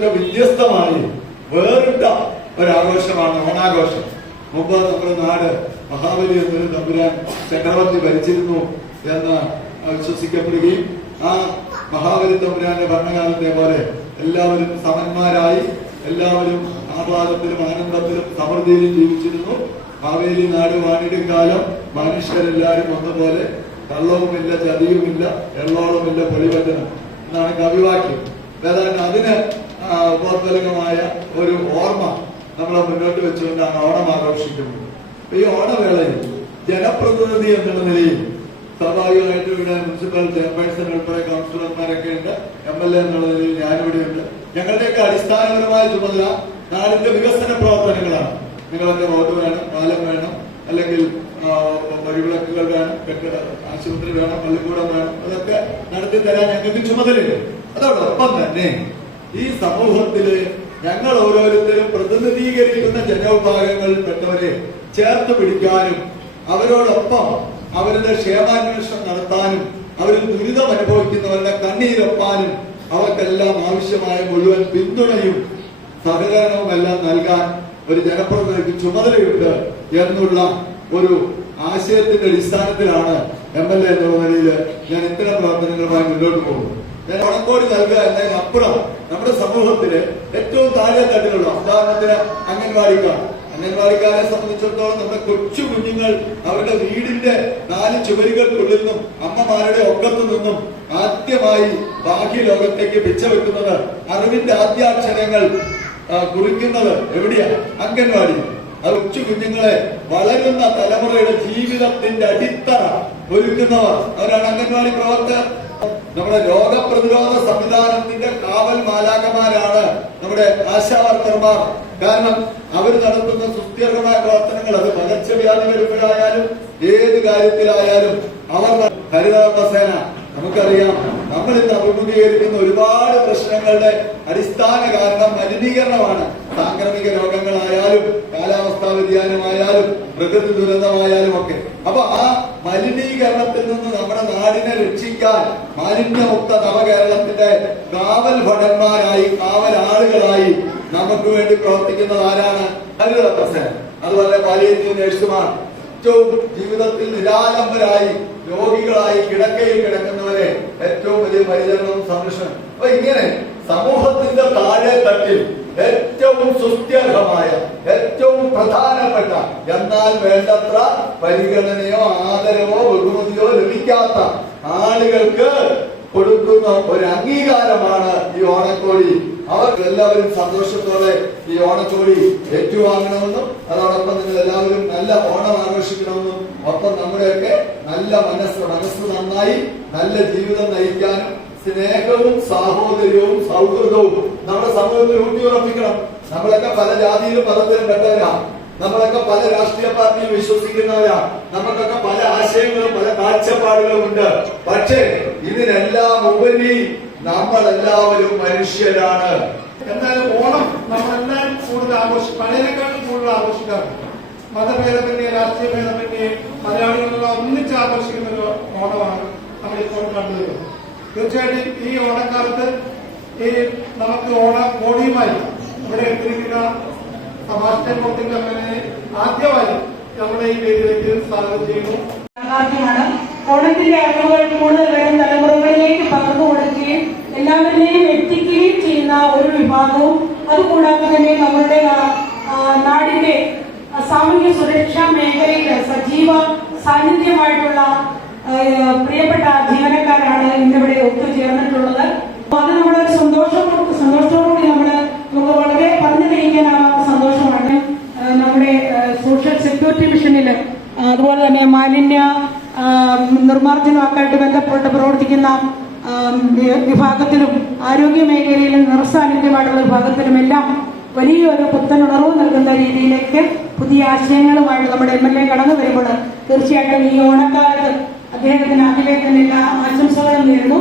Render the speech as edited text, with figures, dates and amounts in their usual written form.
വ്യത്യസ്തമായി വേറിട്ട ഒരാഘോഷമാണ് ഓണാഘോഷം. മുമ്പ് നമ്മുടെ നാട് മഹാബലി എന്നൊരു തമ്പുരാൻ ചക്രവർത്തി ഭരിച്ചിരുന്നു എന്ന് വിശ്വസിക്കപ്പെടുകയും ആ മഹാബലി തമ്പുരാന്റെ ഭരണകാലത്തെ പോലെ എല്ലാവരും സമന്മാരായി എല്ലാവരും ആഹ്ലാദത്തിലും ആനന്ദത്തിലും സമൃദ്ധിയിലും ജീവിച്ചിരുന്നു. മാവേലി നാട് വാണിടും കാലം മനുഷ്യരെല്ലാരും ഒന്നുപോലെ, കള്ളവുമില്ല ചതിയുമില്ല എള്ളോളമില്ല പൊളിവചനം എന്നാണ് കവിവാക്യം. ഏതാണ്ട് അതിന് ഉപോത്ബലകമായ ഒരു ഓർമ്മ നമ്മളെ മുന്നോട്ട് വെച്ചുകൊണ്ടാണ് ഓണം ആഘോഷിക്കുന്നത്. ഈ ഓണവേളയിൽ ജനപ്രതിനിധി എന്നുള്ള നിലയിൽ സ്വാഭാവികമായിട്ടും ഇവിടെ മുനിസിപ്പൽ ചെയർപേഴ്സൺ ഉൾപ്പെടെ കൗൺസിലർമാരൊക്കെ ഉണ്ട്, MLA എന്നുള്ള നിലയിൽ ഞാനിവിടെ ഉണ്ട്. ഞങ്ങളുടെയൊക്കെ അടിസ്ഥാനപരമായ ചുമതല നാടിന്റെ വികസന പ്രവർത്തനങ്ങളാണ്. നിങ്ങളൊക്കെ റോഡ് വേണം, പാലം വേണം, അല്ലെങ്കിൽ വഴിവിളക്കുകൾ വേണം, ആശുപത്രി വേണം, പള്ളിക്കൂടം വേണം, അതൊക്കെ നടത്തി തരാൻ ഞങ്ങൾക്ക് ചുമതലയുണ്ട്. അതോടൊപ്പം തന്നെ ഈ സമൂഹത്തില് ഞങ്ങൾ ഓരോരുത്തരും പ്രതിനിധീകരിക്കുന്ന ജനവിഭാഗങ്ങളിൽപ്പെട്ടവരെ ചേർത്ത് പിടിക്കാനും അവരോടൊപ്പം അവരുടെ ക്ഷേമാന്വേഷണം നടത്താനും അവരിൽ ദുരിതം അനുഭവിക്കുന്നവരുടെ കണ്ണീരൊപ്പാനും അവർക്കെല്ലാം ആവശ്യമായ മുഴുവൻ പിന്തുണയും സഹകരണവും എല്ലാം നൽകാൻ ഒരു ജനപ്രതിനിധിക്ക് ചുമതലയുണ്ട് എന്നുള്ള ഒരു ആശയത്തിന്റെ അടിസ്ഥാനത്തിലാണ് MLA എന്നുള്ള നിലയിൽ ഞാൻ ഇത്തരം പ്രവർത്തനങ്ങളുമായി മുന്നോട്ട് പോകുന്നത്. ഞാൻ ഓണക്കോടി നൽകുക എന്നതിനപ്പുറം നമ്മുടെ സമൂഹത്തില് ഏറ്റവും താഴെ തട്ടിലുള്ള ഉദാഹരണത്തിന് അംഗൻവാടിക്കാരെ സംബന്ധിച്ചിടത്തോളം നമ്മുടെ കൊച്ചു കുഞ്ഞുങ്ങൾ അവരുടെ വീടിന്റെ 4 ചുവരുകൾക്കുള്ളിൽ നിന്നും അമ്മമാരുടെ ഒക്കത്തു നിന്നും ആദ്യമായി ബാഹ്യ ലോകത്തേക്ക് പിച്ച വെക്കുന്നത്, അറിവിന്റെ ആദ്യാക്ഷരങ്ങൾ കുറിക്കുന്നത് എവിടെയാ? അംഗൻവാടി. അത് കൊച്ചു കുഞ്ഞുങ്ങളെ വളരുന്ന തലമുറയുടെ ജീവിതത്തിന്റെ അടിത്തറ ഒരുക്കുന്നവർ അവരാണ് അംഗൻവാടി പ്രവർത്തകർ. നമ്മുടെ രോഗപ്രതിരോധ സംവിധാനത്തിന്റെ കാവൽ മാലാഖമാരാണ് നമ്മുടെ ആശാവർക്കർമാർ. കാരണം അവർ നടത്തുന്ന സുസ്ഥിരമായ പ്രവർത്തനങ്ങൾ, അത് പകർച്ചവ്യാധി വരുമ്പോഴായാലും ഏത് കാര്യത്തിലായാലും അവർ ഹരിതകർമ്മസേന. നമുക്കറിയാം, നമ്മൾ ഇന്ന് അഭിമുഖീകരിക്കുന്ന ഒരുപാട് പ്രശ്നങ്ങളുടെ അടിസ്ഥാന കാരണം മലിനീകരണമാണ്. സാംക്രമിക രോഗങ്ങളായാലും കാലാവസ്ഥാ വ്യതിയാനമായാലും പ്രകൃതി ദുരന്തമായാലും ഒക്കെ. അപ്പൊ ആ മലിനീകരണത്തിൽ നിന്ന് നമ്മുടെ നാടിനെ രക്ഷിക്കാൻ മാലിന്യമുക്ത നവകേരളത്തിന്റെ കാവൽ ഭടന്മാരായി, കാവൽ ആളുകളായി നമുക്ക് വേണ്ടി പ്രവർത്തിക്കുന്നത് ആരാണ്? ഹരിതകർമ്മസേന. അതുപോലെ പാലിയേറ്റീവ് നഴ്സുമാർ. ഏറ്റവും ജീവിതത്തിൽ നിരാലംബരായി രോഗികളായി കിടക്കയിൽ കിടക്കുന്നവരെ ഏറ്റവും വലിയ പരിചരണവും സംരക്ഷണം. അപ്പൊ ഇങ്ങനെ സമൂഹത്തിന്റെ താഴെ തട്ടിൽ ഏറ്റവും സുസ്ഥിരമായ, ഏറ്റവും പ്രധാനപ്പെട്ട, എന്നാൽ വേണ്ടത്ര പരിഗണനയോ ആദരവോ ബഹുമതിയോ ലഭിക്കാത്ത ആളുകൾക്ക് കൊടുക്കുന്ന ഒരു അംഗീകാരമാണ് ഈ ഓണക്കോടി. അവർക്ക് എല്ലാവരും സന്തോഷത്തോടെ ഈ ഓണക്കോടി ഏറ്റുവാങ്ങണമെന്നും അതോടൊപ്പം നിങ്ങൾ എല്ലാവരും നല്ല ഓണം ആഘോഷിക്കണമെന്നും ഒപ്പം നമ്മുടെയൊക്കെ നല്ല മനസ്സ് നന്നായി നല്ല ജീവിതം നയിക്കാനും സ്നേഹവും സാഹോദര്യവും സൗഹൃദവും നമ്മുടെ സമൂഹത്തിൽ ഊട്ടിയുറപ്പിക്കണം. നമ്മളൊക്കെ പല ജാതിയിലും മതത്തിലും പെട്ടവരാണ്. നമ്മളൊക്കെ പല രാഷ്ട്രീയ പാർട്ടിയിൽ വിശ്വസിക്കുന്നവരാണ്. നമുക്കൊക്കെ പല ആശയങ്ങളും പല കാഴ്ചപ്പാടുകളും ഉണ്ട്. പക്ഷേ ഇതിനെല്ലാം ഉപരി നമ്മളെല്ലാവരും മനുഷ്യരാണ്. എന്തായാലും ഓണം നമ്മളെല്ലാവരും കൂടുതൽ പഴയതിനേക്കാളും കൂടുതൽ ആഘോഷിക്കാറ്. മതഭേദമന്യേ, രാഷ്ട്രീയ ഭേദമന്യേ മലയാളികളുള്ള ഒന്നിച്ച് ആഘോഷിക്കുന്ന ഒരു ഓണമാണ് നമ്മളിപ്പോൾ കണ്ടുവരുന്നത്. തീർച്ചയായിട്ടും ഈ ഓണക്കാലത്ത് ഈ നമുക്ക് ഓണക്കോടിയുമായി ഇവിടെ എത്തിയിരിക്കുന്ന സഭാസ്റ്റൻ കോട്ടിംഗിനെ ആദ്യമായി നമ്മുടെ ഈ വേദിയിലേക്ക് സ്വാഗതം ചെയ്യുന്നു. ഓണത്തിന്റെ അറിവുകൾ കൂടുതൽ വരും തലമുറകളിലേക്ക് പകർന്നു കൊടുക്കുകയും എല്ലാവരിലെയും എത്തിക്കുകയും ചെയ്യുന്ന ഒരു വിഭാഗവും, അതുകൂടാതെ തന്നെ നമ്മുടെ നാടിന്റെ സാമൂഹ്യ സുരക്ഷാ മേഖലയിൽ സജീവ സാന്നിധ്യമായിട്ടുള്ള പ്രിയപ്പെട്ട ജീവനക്കാരാണ് ഇന്നിവിടെ ഒത്തുചേർന്നിട്ടുള്ളത്. അത് നമ്മുടെ സന്തോഷത്തോടുകൂടി നമുക്ക് വളരെ പറഞ്ഞറിയിക്കാനാവാത്ത സന്തോഷമാണ്. നമ്മുടെ സോഷ്യൽ സെക്യൂരിറ്റി മിഷനിൽ അതുപോലെ തന്നെ മാലിന്യ നിർമ്മാർജ്ജനവുമായിട്ട് ബന്ധപ്പെട്ട് പ്രവർത്തിക്കുന്ന വിഭാഗത്തിലും ആരോഗ്യ മേഖലയിലും നിറസാന്നിധ്യമായിട്ടുള്ള വിഭാഗത്തിലുമെല്ലാം വലിയൊരു പുത്തനുണർവ് നൽകുന്ന രീതിയിലേക്ക് പുതിയ ആശയങ്ങളുമായിട്ട് നമ്മുടെ MLA കടന്നു വരുമ്പോൾ തീർച്ചയായിട്ടും ഈ ഓണക്കാലത്ത് അദ്ദേഹത്തിന് അതിലെ തന്നെ എല്ലാ ആശംസകളും നേരുന്നു.